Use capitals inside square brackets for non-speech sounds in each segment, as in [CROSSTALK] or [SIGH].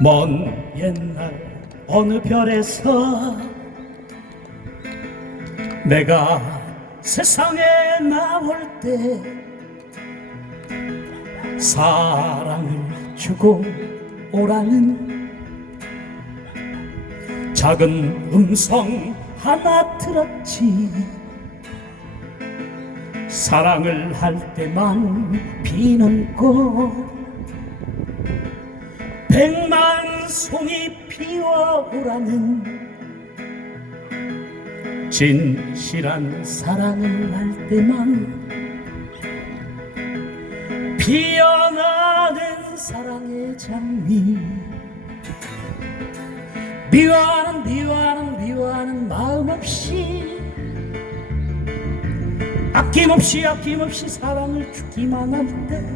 먼 옛날 어느 별에서 내가 세상에 나올 때 사랑을 주고 오라는 작은 음성 하나 들었지. 사랑을 할 때만 피는 꽃 백만 송이 피어오라는 진실한 사랑을 할 때만 피어나는 사랑의 장미. 미워하는 미워하는 미워하는 마음 없이 아낌없이 아낌없이 사랑을 주기만 할때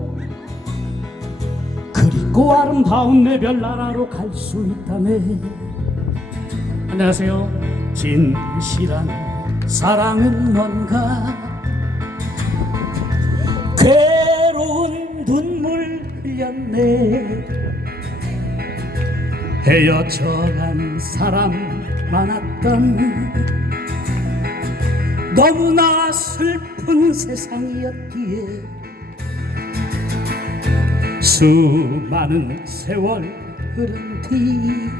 그리고 아름다운 내 별나라로 갈 수 있다네. 안녕하세요. 진실한 사랑은 뭔가? 괴로운 눈물 흘렸네. 헤어져간 사람 많았던 너무나 슬픈 세상이었기에 수많은 세월 흐른 뒤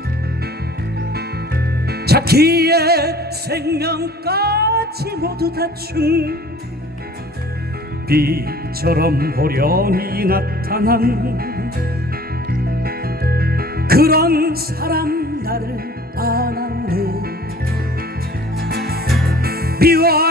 자기의 생명까지 모두 다춘 비처럼 호련히 나타난 그런 사람 나를 안았네. 비워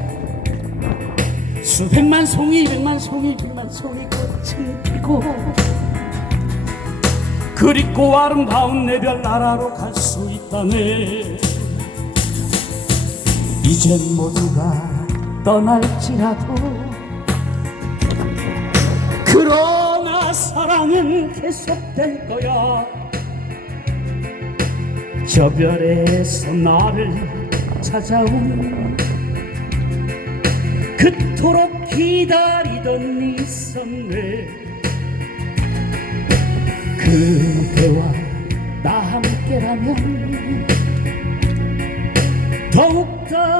수백만 송이 백만 송이 백만 송이 꽃은 피고 그립고 아름다운 내 별 나라로 갈 수 있다네. 이젠 모두가 떠날지라도 그러나 사랑은 계속될 거야. 저 별에서 나를 찾아온 그토록 기다리던 있었네 그대와 나 함께라면 더욱더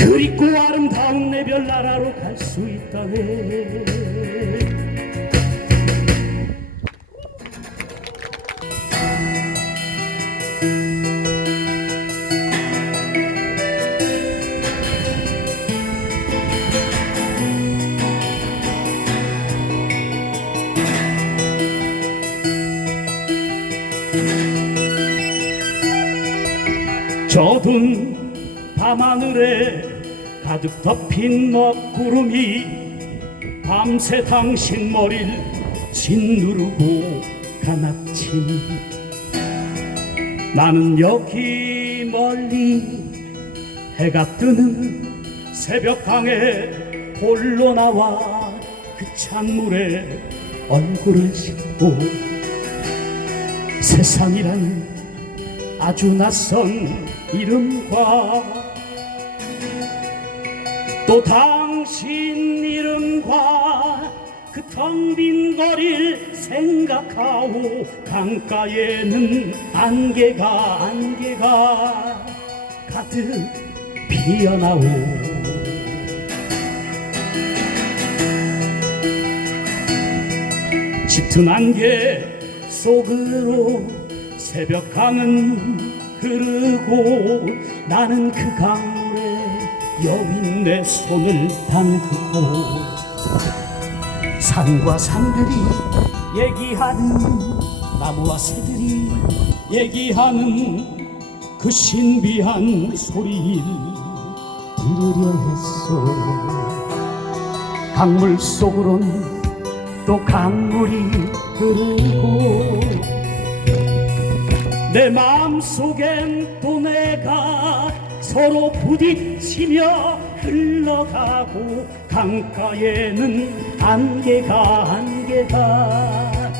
그립고 아름다운 내 별 나라로 갈 수 있다네. 좁은 밤하늘에 가득 덮인 먹구름이 밤새 당신 머리를 짓누르고 가나침. 나는 여기 멀리 해가 뜨는 새벽강에 홀로 나와 그 찬물에 얼굴을 씻고 세상이라는 아주 낯선 이름과 또 당신 이름과 그 텅 빈 거리를 생각하오. 강가에는 안개가 안개가 가득 피어나오. 짙은 안개 속으로 새벽 강은 흐르고 나는 그 강물에 여윈 내 손을 담그고 산과 산들이 얘기하는 나무와 새들이 얘기하는 그 신비한 소리를 들으려 했어 강물 속으론 또 강물이 흐르고 내 마음속엔 또 내가 서로 부딪히며 흘러가고 강가에는 안개가 안개가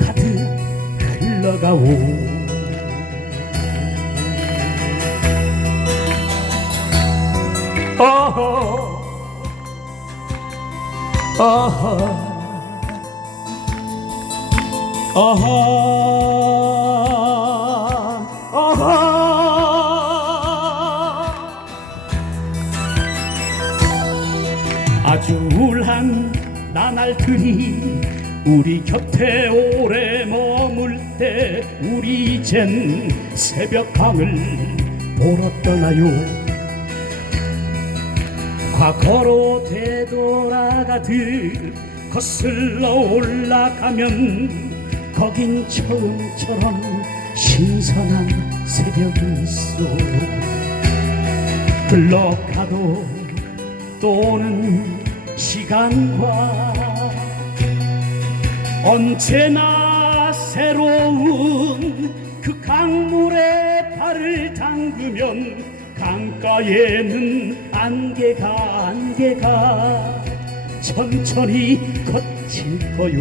가득 흘러가오. 어허 어허 어허 나날들이 우리 곁에 오래 머물 때 우리 이젠 새벽밤을 보러 떠나요. 과거로 되돌아가듯 거슬러 올라가면 거긴 처음처럼 신선한 새벽이 있어 흘러가도 또는 시간과 언제나 새로운 그 강물에 발을 담그면 강가에는 안개가 안개가 천천히 거칠 거요.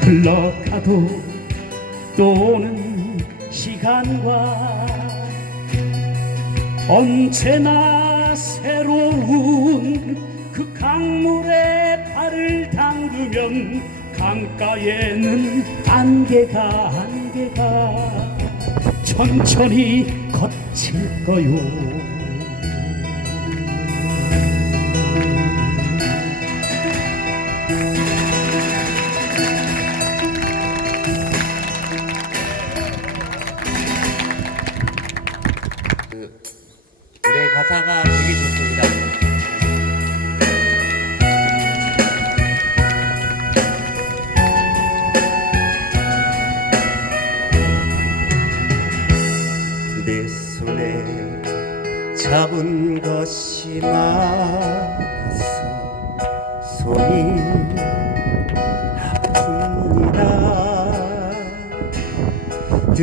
흘러가도 또는 시간과 언제나 새로운 그 강물에 발을 담그면 강가에는 안개가 안개가 천천히 거칠 거요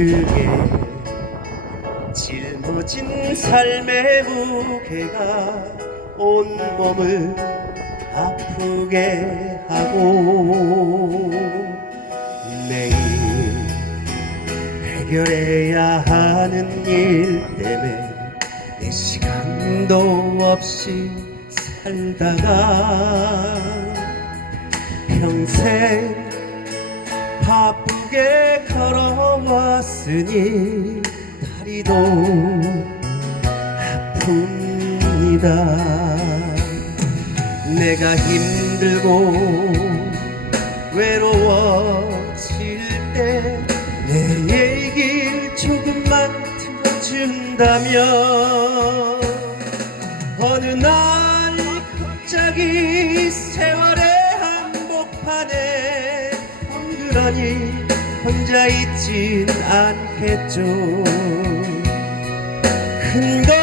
등에 짊어진 삶의 무게가 온 몸을 아프게 하고 내일 해결해야 하는 일 때문에 내 시간도 없이 살다가 평생 바 쁘게 걸어왔으니 다리도 아픕니다. 내가 힘들고 외로워질 때 내 얘기 조금만 들어준다면 어느 날 갑자기 세월의 한복판에 덩그러니 혼자 있진 않겠죠. 큰것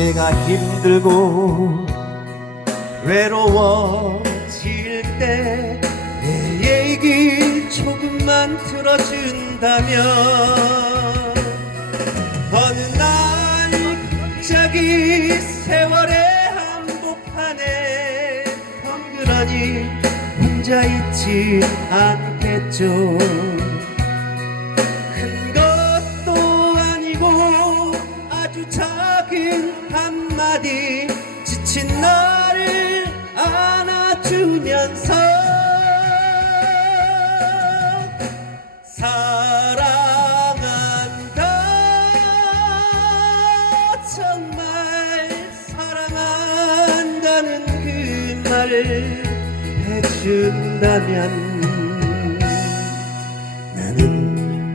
내가 힘들고 외로워질 때 내 얘기 조금만 들어준다면 어느 날 갑자기 세월의 한복판에 덩그러니 혼자 있지 않겠죠 한마디 지친 나를 안아주면서 사랑한다 정말 사랑한다는 그 말을 해준다면 나는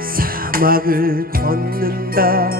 사막을 걷는다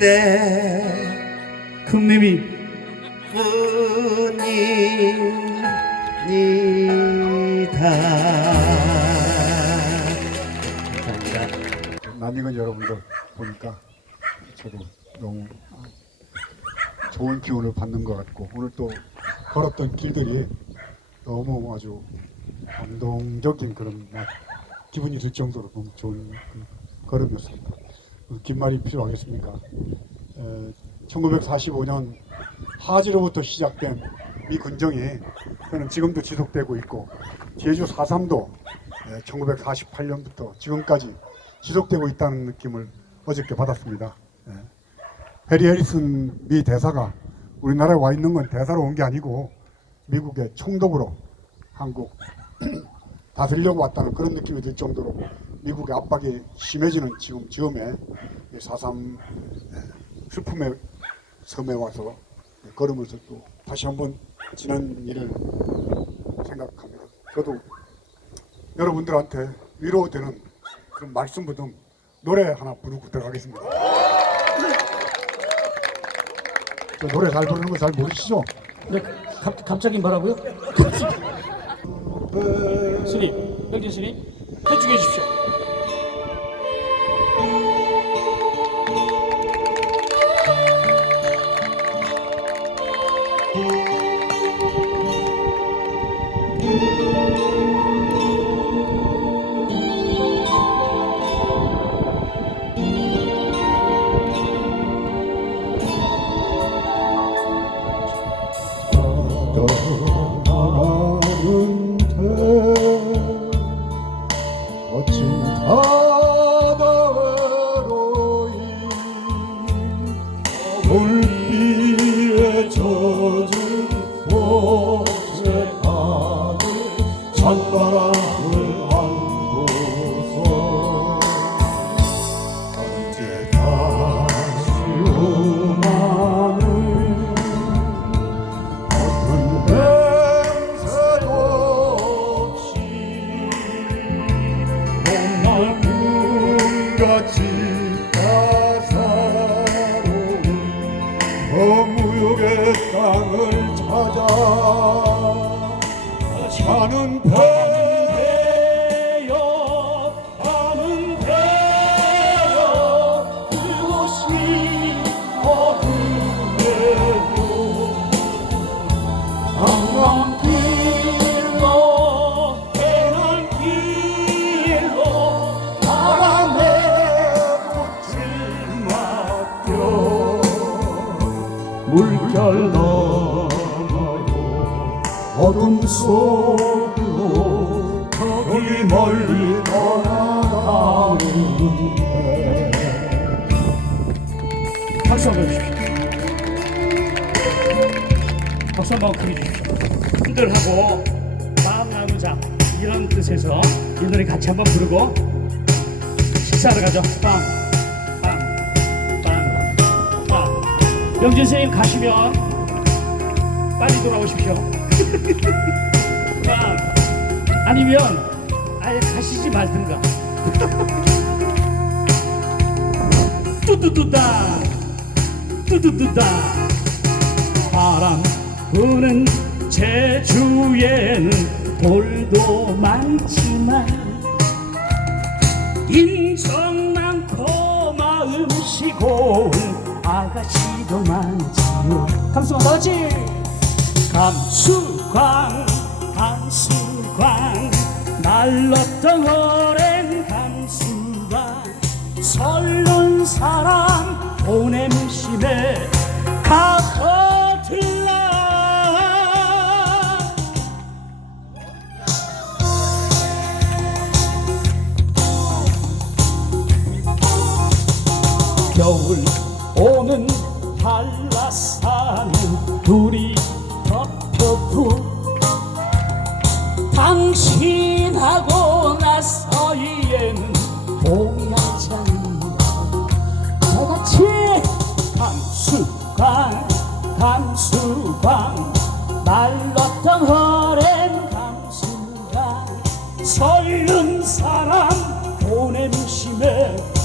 그대 금님이 뿐입니다. 낯익은 여러분들 보니까 저도 너무 좋은 기운을 받는 것 같고 오늘 또 걸었던 길들이 너무 아주 감동적인 그런 막 기분이 들 정도로 너무 좋은 그 걸음이었습니다. 그긴 말이 필요하겠습니까? 에, 1945년 하지로부터 시작된 이 군정이 지금도 지속되고 있고 제주 4.3도 1948년부터 지금까지 지속되고 있다는 느낌을 어저께 받았습니다. 예. 해리 해리슨 미 대사가 우리나라에 와 있는 건 대사로 온 게 아니고 미국의 총독으로 한국 [CLEARS THROAT] 다스리려고 왔다는 그런 느낌이 들 정도로 미국의 압박이 심해지는 지금 즈음에 4.3 예, 슬픔의 섬에 와서 걸으면서 또 다시 한번 지난 일을 생각합니다. 저도 여러분들한테 위로되는 그런 말씀부터 노래 하나 부르고 들어가겠습니다. 저 노래 잘 부르는 거 잘 모르시죠? 네, 갑, 갑자기 뭐라고요? 스님, 영진 스님, 해주게 해주십시오. 땅을 찾아. 사는 배 물결 넘어요 어둠 속으로 거기 멀리 떠나가는데 박수 한번 주십시오. 박수 한번 크게 주십시오. 흔들하고 마음 나누자 이런 뜻에서 이 노래 같이 한번 부르고 식사하러 가죠. 빵, 빵, 명진 선생님 가시면 빨리 돌아오십시오. 빵. 아니면 아예 가시지 말든가. 뚜뚜뚜다 뚜뚜뚜다 바람 부는 제주에는 돌도 많지만 인성 많고 마음씨 고운 아가씨도 많지요 감수가 너지. 감수광 감수광. 날렀던 오랜 감수광. 설른 사람 보냄 심에 가거 보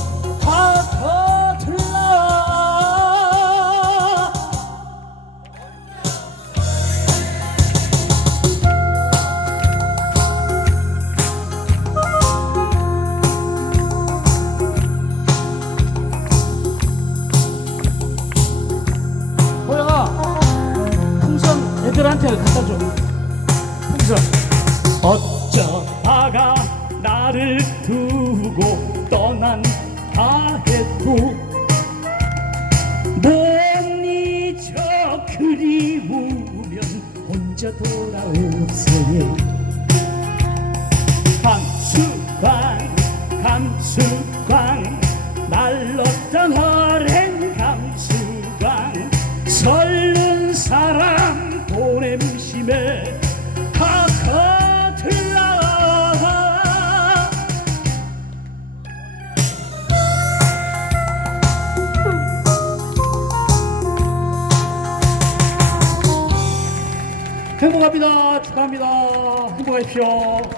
그리우면 혼자 돌아오세요. 감수광 감수 행복합니다. 축하합니다. 행복하십시오